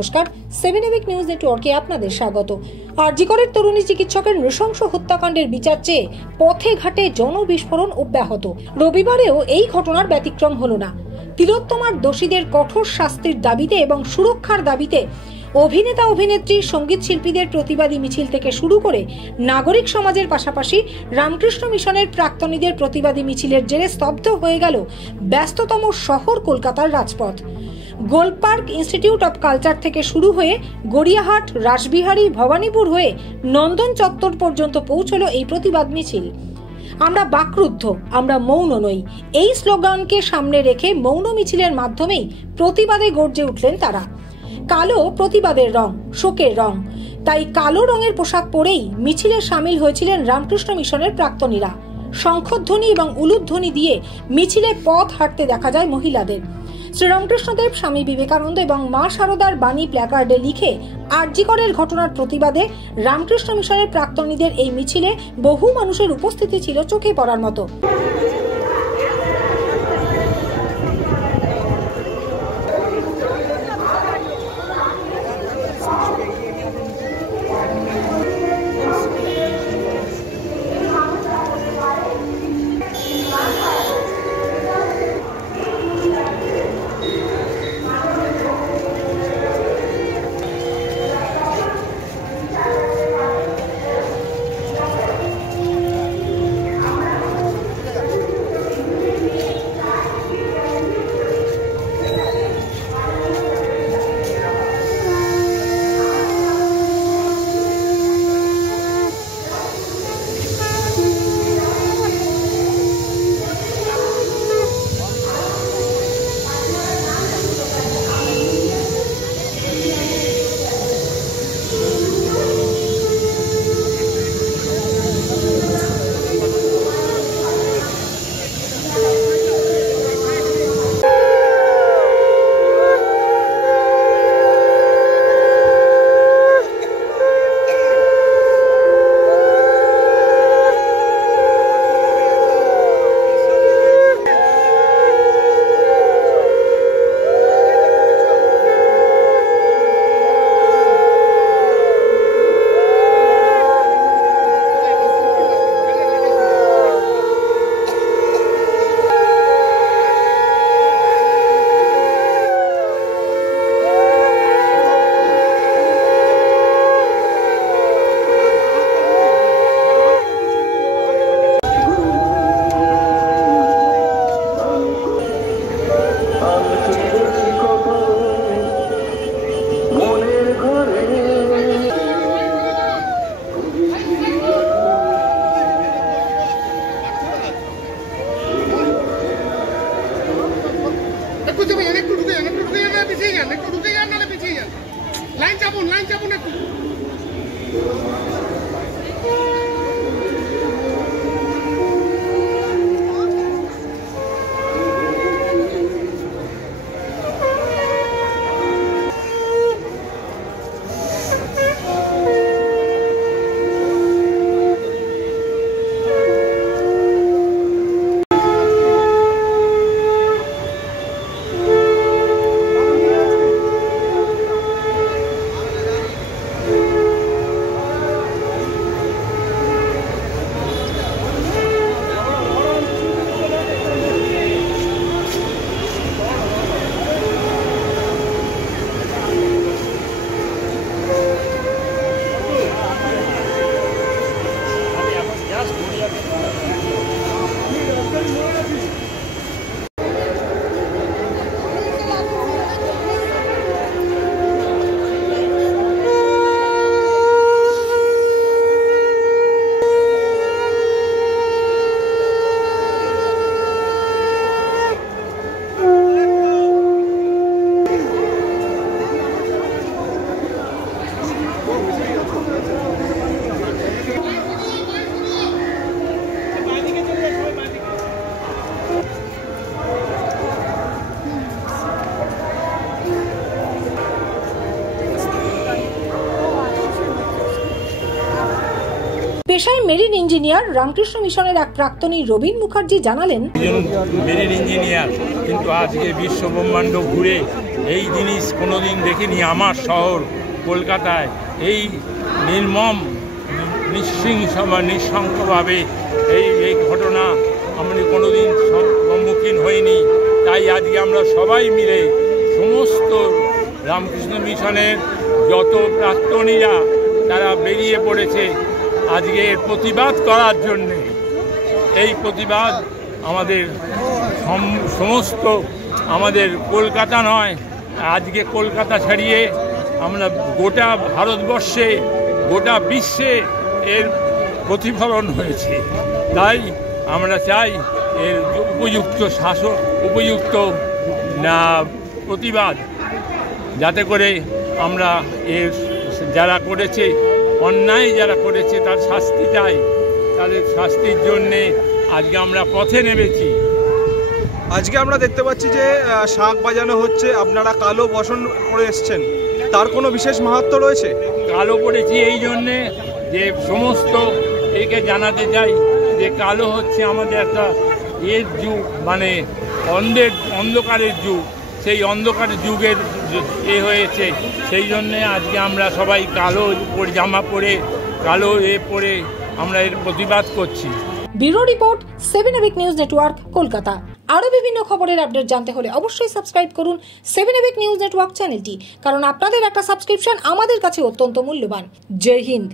নমস্কার, 7 এভিক নিউজ নেটওয়ার্কে আপনাদের স্বাগত। আরজিকরের তরুণী চিকিৎসকের নৃশংস হত্যাকাণ্ডের বিচার চেয়ে পথে ঘাটে জনবিস্ফোরণ অব্যাহত। রবিবারেও এই ঘটনার ব্যতিক্রম হলো না। তিলোত্তমার দোষীদের কঠোর শাস্তির দাবিতে এবং সুরক্ষার দাবিতে অভিনেতা অভিনেত্রী, সঙ্গীত শিল্পীদের প্রতিবাদী মিছিল থেকে শুরু করে নাগরিক সমাজের পাশাপাশি রামকৃষ্ণ মিশনের প্রাক্তনীদের প্রতিবাদী মিছিলের জেরে স্তব্ধ হয়ে গেল ব্যস্ততম শহর কলকাতার রাজপথ। গোলপার্ক ইনস্টিটিউট অব কালচার থেকে শুরু হয়ে গড়িয়াহাট, রাসবিহারী, ভবানীপুর হয়ে নন্দন চত্বর পর্যন্ত পৌঁছলো এই প্রতিবাদ মিছিল। আমরা বাকরুদ্ধ, আমরা মৌন নই, এই স্লোগানকে সামনে রেখে মৌন মিছিলের মাধ্যমেই প্রতিবাদে গর্জে উঠলেন তারা। কালো প্রতিবাদের রং, শোকের রং, তাই কালো রঙের পোশাক পরেই মিছিলে সামিল হয়েছিলেন রামকৃষ্ণ মিশনের প্রাক্তনীরা। শঙ্খধ্বনি এবং উলুধ্বনি দিয়ে মিছিলে পথ হাঁটতে দেখা যায় মহিলাদের। শ্রীরামকৃষ্ণদেব, স্বামী বিবেকানন্দ এবং মা শারদার বাণী প্ল্যাকার্ডে লিখে আরজিকরের ঘটনার প্রতিবাদে রামকৃষ্ণ মিশনের প্রাক্তনীদের এই মিছিলে বহু মানুষের উপস্থিতি ছিল চোখে পড়ার মতো। লাইন চাপুন একটু। পেশায় মেরিন ইঞ্জিনিয়ার, রামকৃষ্ণ মিশনের এক প্রাক্তনী রবীন মুখার্জি জানালেন, মেরিন ইঞ্জিনিয়ার, কিন্তু আজকে বিশ্ব ব্রহ্মাণ্ড ঘুরে এই জিনিস কোনোদিন দেখিনি। আমার শহর কলকাতায় এই নির্মম নৃশংসভাবে এই ঘটনা আমরা কোনোদিন সম্মুখীন হইনি। তাই আজকে আমরা সবাই মিলে সমস্ত রামকৃষ্ণ মিশনের যত প্রাক্তনীরা তারা বেরিয়ে পড়েছে আজকে এর প্রতিবাদ করার জন্যে। এই প্রতিবাদ আমাদের সমস্ত আমাদের কলকাতা নয়, আজকে কলকাতা ছাড়িয়ে আমরা গোটা ভারতবর্ষে গোটা বিশ্বে এর প্রতিফলন হয়েছে। তাই আমরা চাই এর উপযুক্ত শাসন, উপযুক্ত প্রতিবাদ, যাতে করে আমরা এর যারা করেছে অন্যায় যারা করেছে তার শাস্তি চাই। তাদের শাস্তির জন্যে আজকে আমরা পথে নেমেছি। আজকে আমরা দেখতে পাচ্ছি যে শাঁখ বাজানো হচ্ছে, আপনারা কালো বসন পরে এসছেন, তার কোনো বিশেষ মাহাত্ম্য রয়েছে? কালো পড়েছি এই জন্যে যে সমস্ত একে জানাতে চাই যে কালো হচ্ছে আমাদের একটা এর যুগ, মানে অন্ধকারের যুগ। সেই অন্ধকারের যুগের হয়েছে, সেই জন্যে আজকে আমরা সবাই কালো জামা পরে কালো পরে আমরা এর প্রতিবাদ করছি। Bureau report 7 EPIC news network, Kolkata. আরো বিভিন্ন খবরের আপডেট জানতে হলে অবশ্যই সাবস্ক্রাইব করুন 7 এবিক নিউজ নেটওয়ার্ক চ্যানেলটি, কারণ আপনাদের একটা সাবস্ক্রিপশন আমাদের কাছে অত্যন্ত মূল্যবান। জয় হিন্দ।